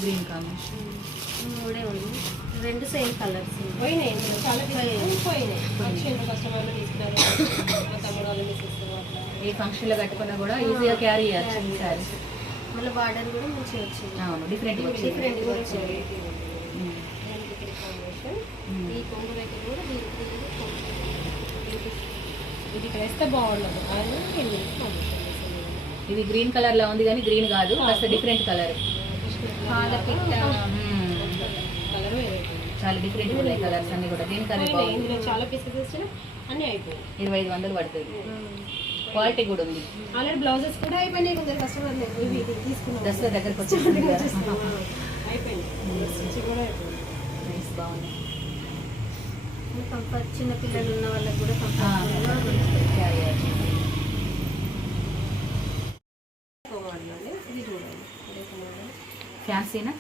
గ్రీన్ కాంబినేషన్ మూడే ఉంది. రెండు సేమ్ కలర్స్ పోయినాయి. చాలా పోయినాయి. కస్టమర్లు తీసుకున్నారు. తమ్ముడు వాళ్ళు ఏ ఫంక్షన్లో కట్టుకున్నా కూడా ఈజీగా క్యారీ చేయొచ్చు ఈ శారీస్. మళ్ళీ బార్డర్ కూడా మంచిగా వచ్చింది. అవును, డిఫరెంట్గా వచ్చింది. డిఫరెంట్గా వచ్చింది. ఈ కొంగు దగ్గర కూడా ఇది వేస్తే బాగుండదు. ఇది గ్రీన్ కలర్ లా ఉంది, కానీ గ్రీన్ కాదు, కాస్త డిఫరెంట్ కలర్. కలర్ చాలా డిఫరెంట్ ఉన్నాయి కలర్స్ అన్ని కూడా. దీని కలర్ ఇందులో చాలా పీసెస్ వచ్చినా అన్నీ అయిపోయాయి. 2500 పడుతుంది. క్వాలిటీ కూడా ఉంది. ఆల్రెడీ బ్లౌజెస్ కూడా అయిపోయినాయి. కొందరు కస్టమర్లు తీసుకున్నాం. దసరా దగ్గరకు వచ్చేసింది కదా, అయిపోయింది. కూడా అయిపోయింది. నైస్, బాగుంది. కంఫర్ట్ చిన్న పిల్లలు ఉన్న వాళ్ళకి కూడా క్యారీ చేయొచ్చు. ఫ్యాన్సీనా?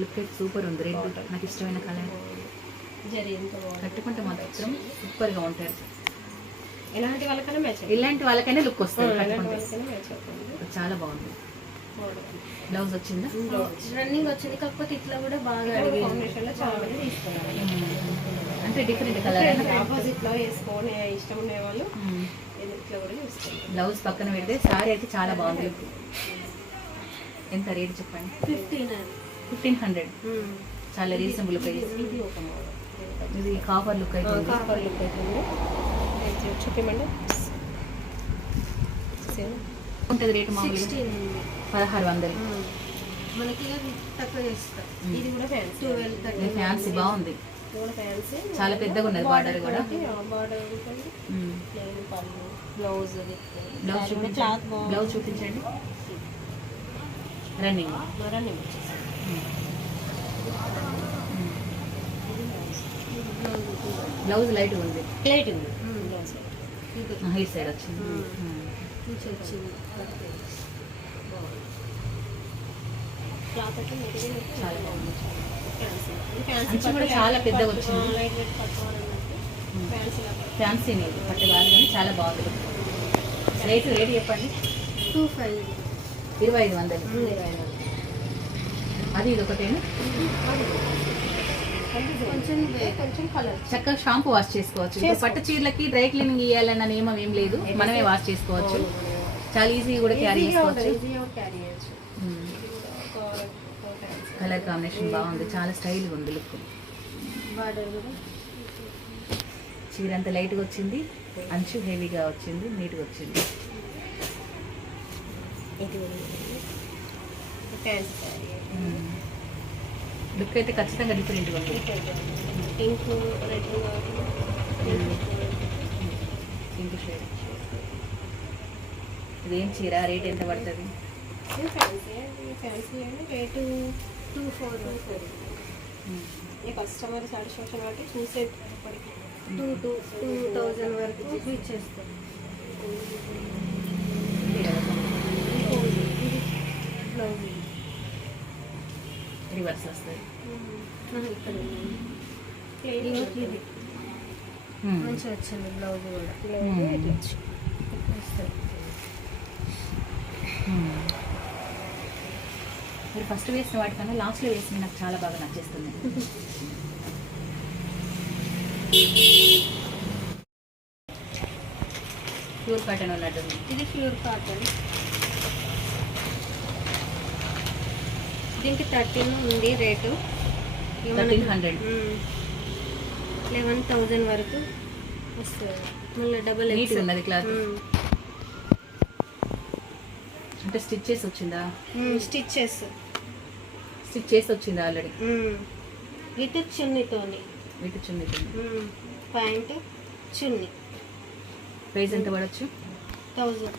లుక్ అయితే సూపర్ ఉంది. రెడ్ నాకు ఇష్టమైన కలర్. కట్టుకుంటే మాత్రం సూపర్గా ఉంటారు. ఇలాంటి వాళ్ళకైనా లుక్ వస్తుంది కట్టుకుంటే. చాలా బాగుంది. బ్లౌజ్ వచ్చిందా? రన్నింగ్ వచ్చింది. కాకపోతే ఇట్లా కూడా బాగా చాలా మంది తీసుకున్నారు. అంటే డిఫరెంట్ కలర్ ఆపోజిట్ లో వేసుకొని ఇష్టం ఉండే వాళ్ళు ఇట్లా కూడా చూస్తారు. బ్లౌజ్ పక్కన పెడితే సారీ అయితే చాలా బాగుంది. ఎంత రేట్ చెప్పండి? 1500. చాలా రీజనబుల్ ప్రైస్. ఇది కాపర్ లుక్ అయితే చూపిమండి. ఉంటుంది రేటు మామూలుగా 1600. మనకి ఇక తక్కువ చేస్తాం. ఇది కూడా ఫ్యాన్సీ 12-13 ఫ్యాన్సీ బాగుంది, ఇది కూడా ఫ్యాన్సీ. చాలా పెద్దగా ఉన్నది బార్డర్ కూడా. బార్డర్ ఉంటుంది, ప్లెయిన్ పళ్ళు, బ్లౌజ్ బ్లౌజ్ చూపించండి, బ్లౌజ్ చూపించండి. రన్నింగ్ రన్నింగ్ వచ్చేసి బ్లౌజ్ లైట్ ఉంది, ప్లేట్ ఉంది బ్లౌజ్ ఈ సైడ్ వచ్చింది. వచ్చింది క్లాత్ అయితే మెటీరియల్ చాలా బాగుంది, ఫ్యాన్సీ అంచు కూడా చాలా పెద్దగా వచ్చింది. లైట్ వెయిట్ పట్టుకోవాలన్నట్టు ఫ్యాన్సీ ఫ్యాన్సీ లేదు పట్టు కాదు కానీ చాలా బాగుంది. రేటు చెప్పండి. 25 2500. అది ఇది ఒకటేనా? కొంచెం కలర్ చక్కగా షాంపూ వాష్ చేసుకోవచ్చు. ఇప్పుడు పట్టు చీరలకి డ్రై క్లీనింగ్ ఇవ్వాలన్న నియమం ఏం లేదు, మనమే వాష్ చేసుకోవచ్చు. చాలా ఈజీగా కూడా క్యారీ చేసుకోవచ్చు. క్యారీ చేయొచ్చు. కలర్ కాంబినేషన్ బాగుంది, చాలా స్టైల్గా ఉంది లుక్. బార్డర్ కూడా చీర అంత లైట్గా వచ్చింది, అంచు హెవీగా వచ్చింది, నీట్గా వచ్చింది. ఫ్యాన్సీ లుక్ అయితే ఖచ్చితంగా డిఫరెంట్గా ఉంది. Pink red pink shade. ఇదేం చీర, రేట్ ఎంత పడుతుంది? ఫ్యాన్సీ అంటే రేటు 24. ఈ కస్టమర్ సాటిస్ఫాక్షన్ బట్టి చూసే 2000 వరకు ఇచ్చేస్తాం. బ్లౌజ్ రివర్స్ వస్తుంది. ఇక్కడ మంచిగా వచ్చింది బ్లౌజ్ కూడా. మీరు ఫస్ట్ వేసిన వాటికన్నా లాస్ట్లో వేసిన నాకు చాలా బాగా నచ్చేస్తుంది. ప్యూర్ కాటన్ ఉన్నట్టుంది. ఇది ప్యూర్ కాటన్. దీనికి 13 ఉంది రేటు. 1300. 11,000 వరకు వస్తుంది. మళ్ళీ డబల్ నీట్ ఉన్నది క్లాత్. అంటే స్టిచ్ చేసి వచ్చిందా? స్టిచ్ చేసి వచ్చిందా ఆల్రెడీ? విత్ చున్నీతోని. వీటి చున్నీ ప్యాంట్ చున్నీ. ప్రైస్ ఎంత పడవచ్చు? 1000.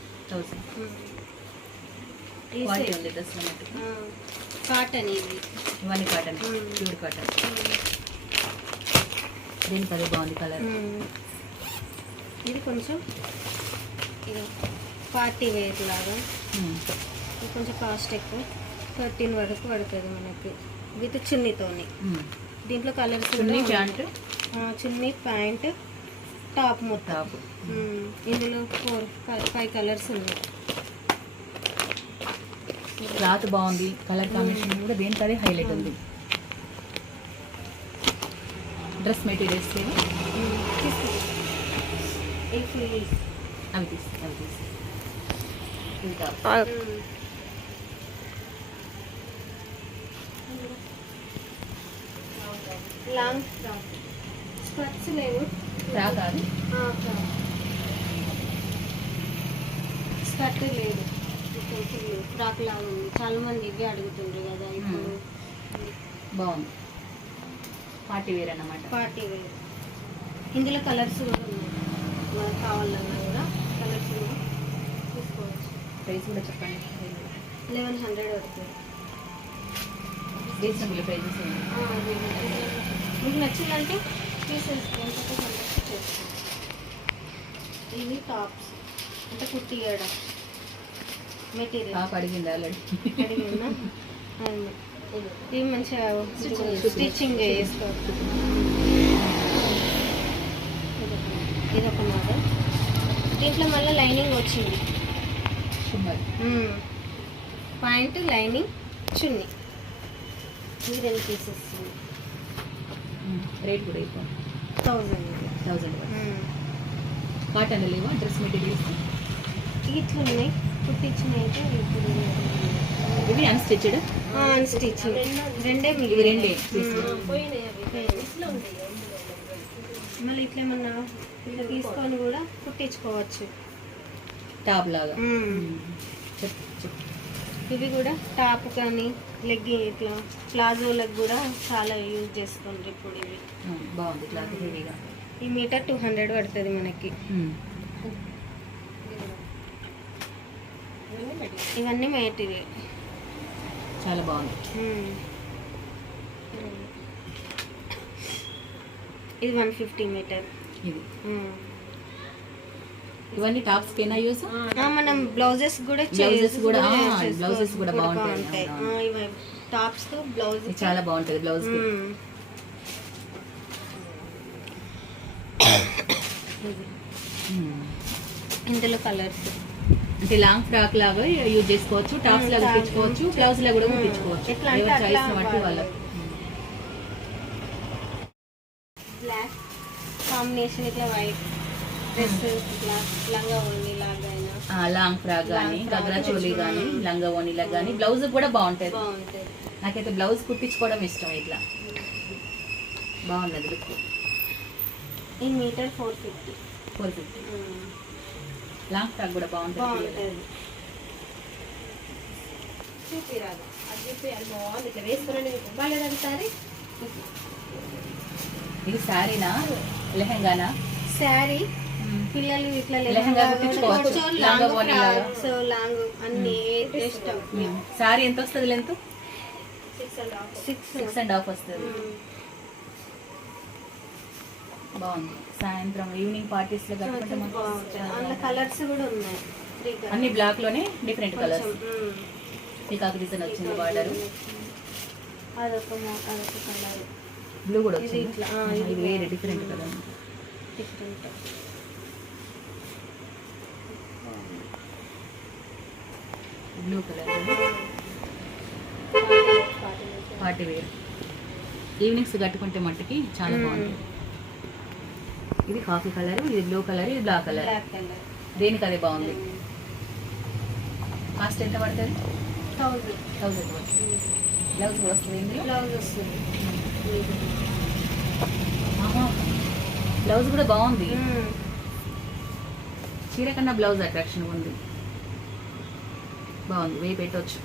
క్వాలిటీ ఉంది డ్రెస్ అన్నట్టు. కాటన్ ఇవన్నీ కాటన్, ప్యూర్ కాటన్. దీనికి అదే బాగుంది కలర్. ఇది కొంచెం ఇది పార్టీ వేర్ లాగా. ఇది కొంచెం కాస్ట్ ఎక్కువ, 13 వరకు పడుతుంది మనకి విత్ చున్నీతోని. దీంట్లో కలర్స్ చున్నీ ప్యాంట్, చున్నీ ప్యాంట్, టాప్ మొత్తం. టాప్. ఇందులో 4-5 కలర్స్ ఉన్నాయి. క్లాత్ బాగుంది, కలర్ కాంబినేషన్ కూడా దేనికి అదే హైలైట్ ఉంది. డ్రెస్ మెటీరియల్స్ అవి తీసి ఇంకా లాంగ్ ఫ్రాక్. స్కర్ట్స్ లేవు. ఫ్రాక్ అది స్కర్ట్ లేదు, ఫ్రాక్ లాగా ఉంది. చాలా మంది ఇవి అడుగుతుండ్రు కదా ఇప్పుడు. బాగుంది, పార్టీ వేర్ అన్నమాట. Party wear. ఇందులో కలర్స్ కూడా ఉన్నాయి, మనకు కావాలన్నా కూడా కలర్స్ కూడా తీసుకోవచ్చు. ప్రైస్ కూడా చెప్పండి. 1100 పడుతుంది. రీజనబుల్ ప్రైజెస్ ఉంది. మీకు నచ్చిందంటే తీసేసుకోండి. ఇవి టాప్స్ అంటే కుట్టియడం మెటీరియల్. టాప్ అడిగింది ఆల్రెడీ. అడిగిందా? అవును. ఇవి మంచిగా స్టిచ్చింగ్ చేసుకోవచ్చు. ఇదొక మోడల్. దీంట్లో మళ్ళీ లైనింగ్ వచ్చింది. పాయింట్, లైనింగ్, చున్నీ. ఇది 2 పీసెస్. రేట్ కూడా ఎక్కువ, 1000. కాటన్ లేవా డ్రెస్ మెటీరియల్స్? ఇట్లా ఉన్నాయి కుట్టించినవి అయితే. ఇప్పుడు ఇవి అన్స్టిచ్డ్, అన్స్టిచ్చింగ్ రెండే ఇవి రెండే. మళ్ళీ ఇట్లా ఏమన్నా ఇట్లా తీసుకొని కూడా కుట్టించుకోవచ్చు టాప్ లాగా. ఇవి కూడా టాప్ కానీ లెగ్ ఇట్లా ప్లాజోలకు కూడా చాలా యూజ్ చేస్తుండ్రు ఇప్పుడు ఇవి. బాగుంది క్లాత్ హెవీగా. ఈ మీటర్ 200 పడుతుంది మనకి. ఇవన్నీ మెటీరియల్ చాలా బాగుంది. ఇది 150 మీటర్. ఇది ఇవన్నీ టాప్స్ కైనా యూస్. మనం బ్లౌజెస్ కూడా బ్లౌజెస్ కూడా బాగుంటాయి. ఇవి టాప్స్ తో బ్లౌజ్ చాలా బాగుంటది బ్లౌజ్. ఇందులో కలర్స్ అంటే లాంగ్ ఫ్రాక్ లాగా యూజ్ చేసుకోవచ్చు, టాప్స్ లాగా కుట్టించుకోవచ్చు, బ్లౌజ్ లాగా కూడా కుట్టించుకోవచ్చు. చాయిస్ బట్టి వాళ్ళకి. బ్లాక్ కాంబినేషన్ ఇట్లా వైట్ డ్రెస్ ఇట్లా లంగా ఓణి లాగా లాంగ్ ఫ్రాక్ కానీ గగ్రా చోలీ కానీ లంగా ఓణిలా కానీ బ్లౌజ్ కూడా బాగుంటది. నాకైతే బ్లౌజ్ కుట్టించుకోవడం ఇష్టం. ఇట్లా బాగున్నది లుక్. ఈ మీటర్ 450. లాంగ్ ఫ్రాక్ కూడా బాగుంటుంది. ఇది శారీనా లెహంగానా? శారీ పిల్లలు ఇట్లా లెహంగా కుట్టించుకోవచ్చు. లాంగ్ అన్ని ఇష్టం. శారీ ఎంత వస్తుంది లెంత్? 6.5 వస్తుంది. బాగుంది. సాయంత్రం ఈవినింగ్ పార్టీస్ లో కట్టుకుంటే అందులో కలర్స్ కూడా ఉన్నాయి. అన్ని బ్లాక్ లోనే డిఫరెంట్ కలర్స్. పీకాక్ డిజైన్ వచ్చింది. బార్డర్ అదొక కలర్. బ్లూ కూడా వచ్చింది. ఇది వేరే different colour. Blue colour party wear. Evenings కట్టుకుంటే మట్టుకి చాలా బాగుంటుంది. ఇది కాఫీ కలర్, ఇది బ్లూ కలర్, ఇది బ్లాక్ కలర్. దేనికి అదే బాగుంది. కాస్ట్ ఎంత పడుతుంది? 1000 పడుతుంది. బ్లౌజ్ కూడా వస్తుంది. బ్లౌజ్ వస్తుంది. బ్లౌజ్ కూడా బాగుంది. చీర కన్నా బ్లౌజ్ అట్రాక్షన్ ఉంది. బాగుంది. వేయి పెట్టవచ్చు.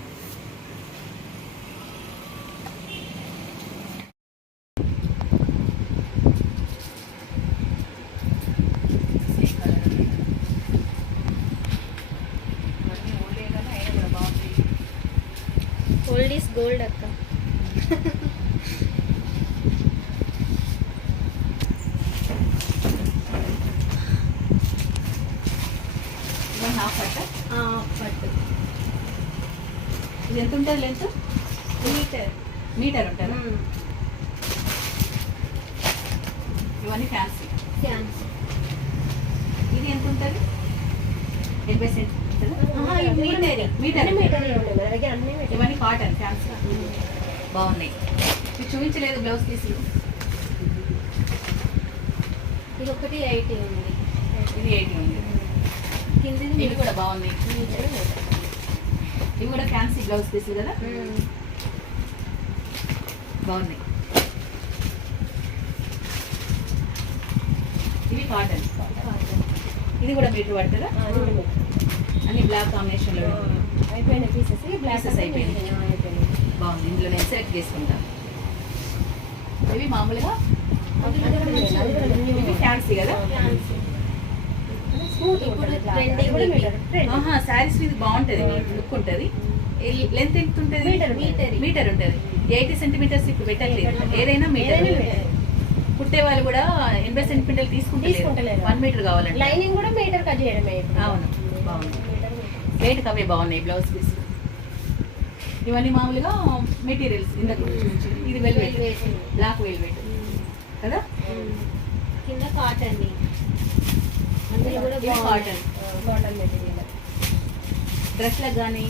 ఓల్డ్ ఈస్ గోల్డ్ అక్క. హాఫ్ పట్టు. ఇది ఎంత ఉంటుంది లెంత్? మీటర్ ఉంటుంది. ఇవన్నీ ఫ్యాన్సీ. ఇది ఎంత ఉంటుంది? 80 సెంట్. ఇవన్నీ కాటన్ ఫ్యాన్సీ. బాగున్నాయి. ఇది చూపించలేదు బ్లౌజ్ పీసులు. ఇది ఒకటి 80 ఉంది. ఇది 80 ఉంది. ఇవి కూడా బాగున్నాయి. ఇవి కూడా ఫ్యాన్సీ బ్లౌజ్ పీసులు కదా. బాగున్నాయి. ఇవి కాటన్. ఇది కూడా మీటర్ పడుతుందా? అన్ని బ్లాక్ కాంబినేషన్ లో అయిపోయిన పీసెస్ అయిపోయింది. బాగుంది. ఇందులో నేను సెలెక్ట్ చేసుకుంటాను. ఇవి మామూలుగా ఇవి ఫ్యాన్సీ కదా. శారీస్ ఇది బాగుంటుంది. లుక్ ఉంటుంది. లెంత్ ఎంత ఉంటుంది? మీటర్ ఉంటుంది. 80 సెంటీమీటర్స్ ఇప్పుడు పెట్టలేదు. ఏదైనా మీటర్. కుట్టే వాళ్ళు కూడా 80 సెంటీమీటర్లు తీసుకుంటలేరు. 1 మీటర్ కావాలంటే. లైనింగ్ కూడా మీటర్ కట్ చేయడమే. అవును. బాగుంది. రేట్ అవే బాగున్నాయి బ్లౌజ్ పీస్. ఇవన్నీ మామూలుగా మెటీరియల్స్. ఇందులో ఇది వెల్వెట్, బ్లాక్ వెల్వెట్ కదా. కింద కాటన్. అందులో కూడా కాటన్ మెటీరియల్. డ్రెస్లకు కానీ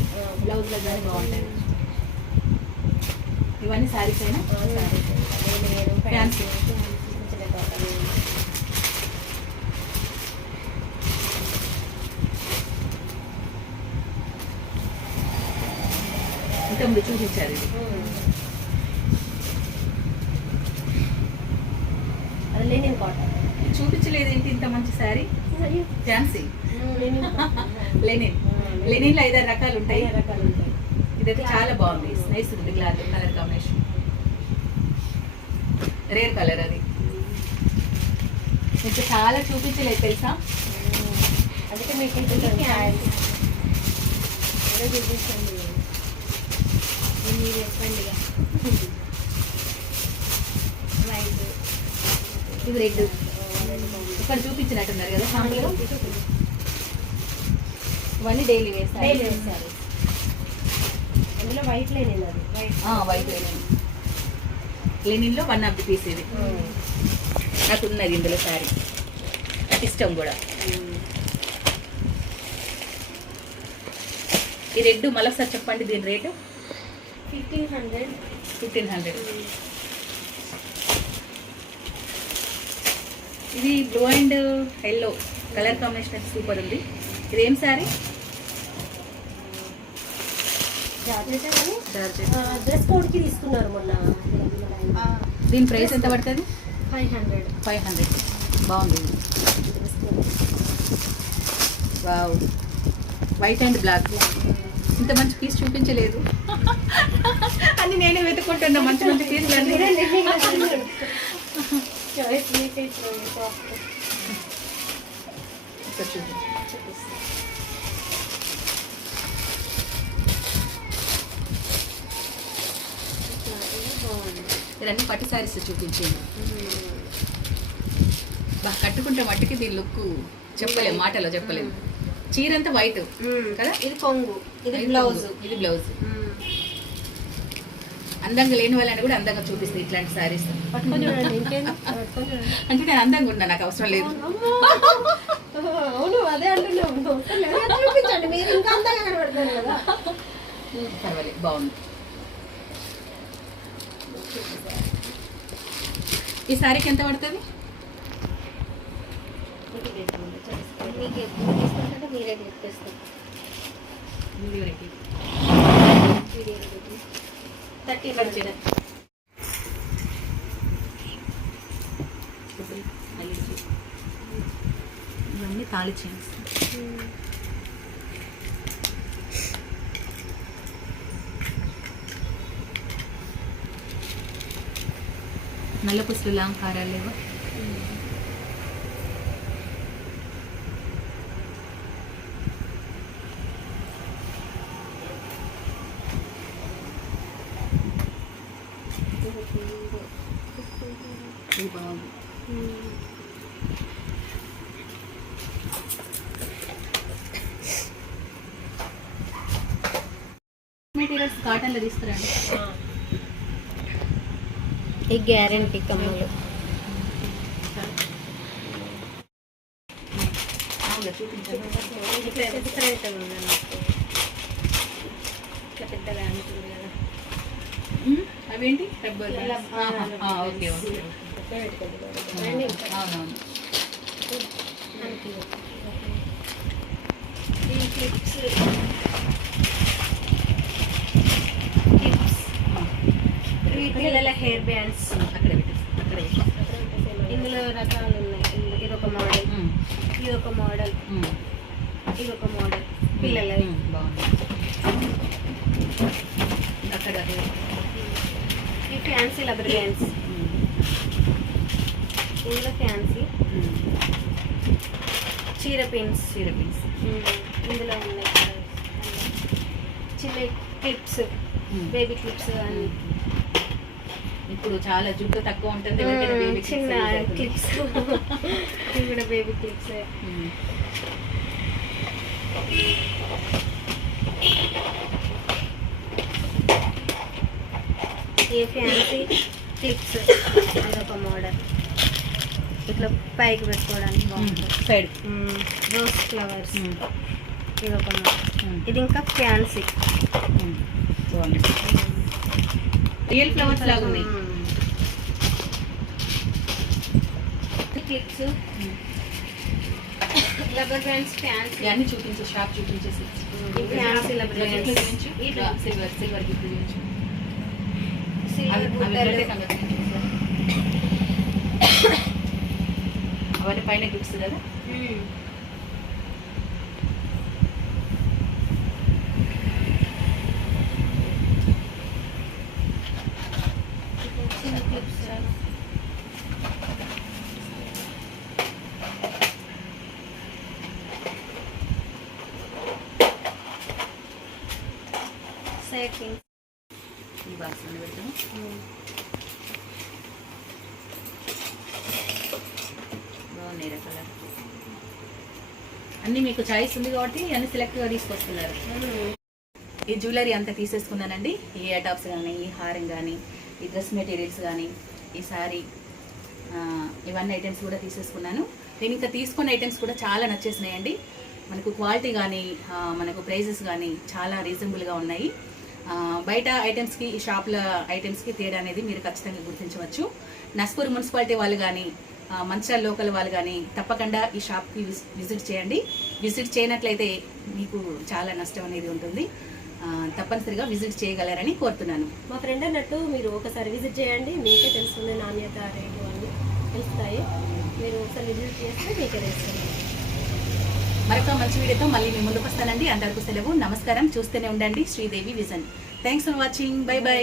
బ్లౌజ్లకు కానీ బాగుంటాయి. ఇవన్నీ శారీస్ అయినా ఫ్యాన్సీ. ఇంకా ముందు చూపించారు. ఇది అది లెనిన్ కాటన్. చూపించలేదు ఏంటి ఇంత మంచి శారీ? Fancy Lenin. లెనిన్లో 5-6 రకాలు ఉంటాయి. ఇదైతే చాలా బాగుంది, నైస్ ఉంది cloth, colour combination, rare colour. అది మీకు చాలా చూపించలేదు తెలుసా, అందుకే మీకు చూపించండి, మీరు చెప్పండి. వైట్, ఇది రెడ్, ఇక్కడ చూపించినట్టున్నారు కదా షాంపులో. ఇవన్నీ డైలీ వేస్తారు. డైలీ వేస్తారు. అందులో వైట్ లేనింది, అది వైట్ లెనిన్లో 1 ఆఫ్ ది పీస్. ఇది నాకు ఉన్నది ఇందులో శారీ, నాకు ఇష్టం కూడా. ఈ రెడ్ మళ్ళొకసారి చెప్పండి దీని రేటు. 1500. 1500. ఇది blue and yellow colour combination super ఉంది. ఇది ఏం శారీ? డ్రెస్ కోడ్కి తీసుకున్నారు మొన్న. దీని ప్రైస్ ఎంత పడుతుంది? 500. 500. బాగుంది. Wow, white and black. ఇంత మంచి పీస్ చూపించలేదు. అని నేనే వెతుకుంటున్నా మంచి మంచి పీస్లు అన్ని. ఇక్కడ చూడండి. ఇవన్నీ పట్టు శారీస్ చూపించింది. బాగా కట్టుకుంటే మట్టికి దీని లుక్ చెప్పలేము, మాటలో చెప్పలేము. చీర అంతా వైట్ కదా, ఇది కొంగు, ఇది బ్లౌజ్. ఇది బ్లౌజ్. అందంగా లేని వాళ్ళని కూడా అందంగా చూపిస్తుంది ఇట్లాంటి శారీస్. పట్టుకొని చూడండి, ఇంకేంది అంటే నేను అందంగా ఉన్నా, నాకు అవసరం లేదు. అవును, అదే అంటున్నాను. చూపించండి, మీరు ఇంకా అందంగా కనబడతారు కదా. పర్వాలేదు, బాగుంది. ఈ శారీకి ఎంత పడుతుంది? మీకు ఎప్పుడు తీసుకుంటే మీరే చెప్పేస్తాం. 30. ఇవన్నీ తాళి చైన్స్. నల్ల పుస్తలు లాంకారాలు లేవా? ఇది బాగుంది. మెటీరియల్స్ కాటన్లో తీసుకురండి. ఈ గ్యారంటీ కమ్మలు. చూపించండి. పెద్దగా ఉంటుంది కదా. అవేంటి రబ్బర్? Okay okay. అవునవును. ఈ క్లిప్స్ పిల్లల హెయిర్ బ్యాండ్స్ అక్కడ పెట్టేసి అక్కడే. ఇందులో రకాలు ఉన్నాయి. ఇది ఒక మోడల్, ఇది ఒక మోడల్, ఇది ఒక మోడల్ పిల్లలవి. బాగుంది. అక్కడ ఈ ఫ్యాన్సీ రబ్బర్ బ్యాండ్స్, ఇందులో ఫ్యాన్సీ చీర పిన్స్. ఇందులో ఉన్నాయి చిన్న క్లిప్స్, బేబీ క్లిప్స్ అన్ని. ఇప్పుడు చాలా జుట్టు తక్కువ ఉంటుంది, చిన్న క్లిప్స్. ఇవి కూడా బేబీ క్లిప్స్. ఈ ఫ్యాన్సీ క్లిప్స్, అదొక మోడల్. ఇట్లా పైకి పెట్టుకోవడానికి బాగుంటుంది. సైడ్ రోజ్ ఫ్లవర్స్, ఇది ఒక మోడల్. ఇది ఇంకా ఫ్యాన్సీ రియల్ ఫ్లవర్స్ లాగా ఉన్నాయి. క్లిప్స్, రబ్బర్ బ్యాండ్స్, ఫ్యాన్సీ అన్ని చూపించే షాప్ చూపించేసి fancy rubber bands, silver silver gift గురించి సిల్వర్ బుట్టలు. అవన్నీ పైన గిఫ్ట్స్ కదా. చిన్న క్లిప్స్ సైడ్ పిన్స్. ఈ బాక్స్లో పెడతాము. బాగున్నాయి కలర్. అన్నీ మీకు చాయిస్ ఉంది కాబట్టి అన్ని సెలెక్ట్గా తీసుకొస్తున్నారు. ఈ జ్యువెలరీ అంతా తీసేసుకున్నానండి. ఈ ఇయర్ టాప్స్ కానీ, ఈ హారం కానీ, ఈ డ్రెస్ మెటీరియల్స్ కానీ, ఈ సారీ, ఇవన్నీ ఐటమ్స్ కూడా తీసేసుకున్నాను. నేను ఇంకా తీసుకున్న ఐటమ్స్ కూడా చాలా నచ్చేసినాయండి. మనకు క్వాలిటీ కానీ, మనకు ప్రైజెస్ కానీ చాలా రీజనబుల్గా ఉన్నాయి. బయట ఐటమ్స్కి, ఈ షాప్ల ఐటమ్స్కి తేడా అనేది మీరు ఖచ్చితంగా గుర్తించవచ్చు. నస్పూర్ మున్సిపాలిటీ వాళ్ళు కానీ, మంచిర్యాల లోకల్ వాళ్ళు కానీ తప్పకుండా ఈ షాప్కి విజిట్ చేయండి. విజిట్ చేయనట్లయితే మీకు చాలా నష్టం అనేది ఉంటుంది. తప్పనిసరిగా విజిట్ చేయగలరని కోరుతున్నాను. మా ఫ్రెండ్ అన్నట్టు మీరు ఒకసారి విజిట్ చేయండి, మీకే తెలుస్తుంది నాణ్యత, రేటు అన్నీ తెలుస్తాయి. మీరు ఒకసారి విజిట్ చేస్తే మీకే తెలుస్తుంది. మరొక మంచి వీడియోతో మళ్ళీ మీ ముందుకు వస్తానండి. అందరికీ సెలవు. నమస్కారం. చూస్తూనే ఉండండి Sridevi vision. Thanks for watching. By by.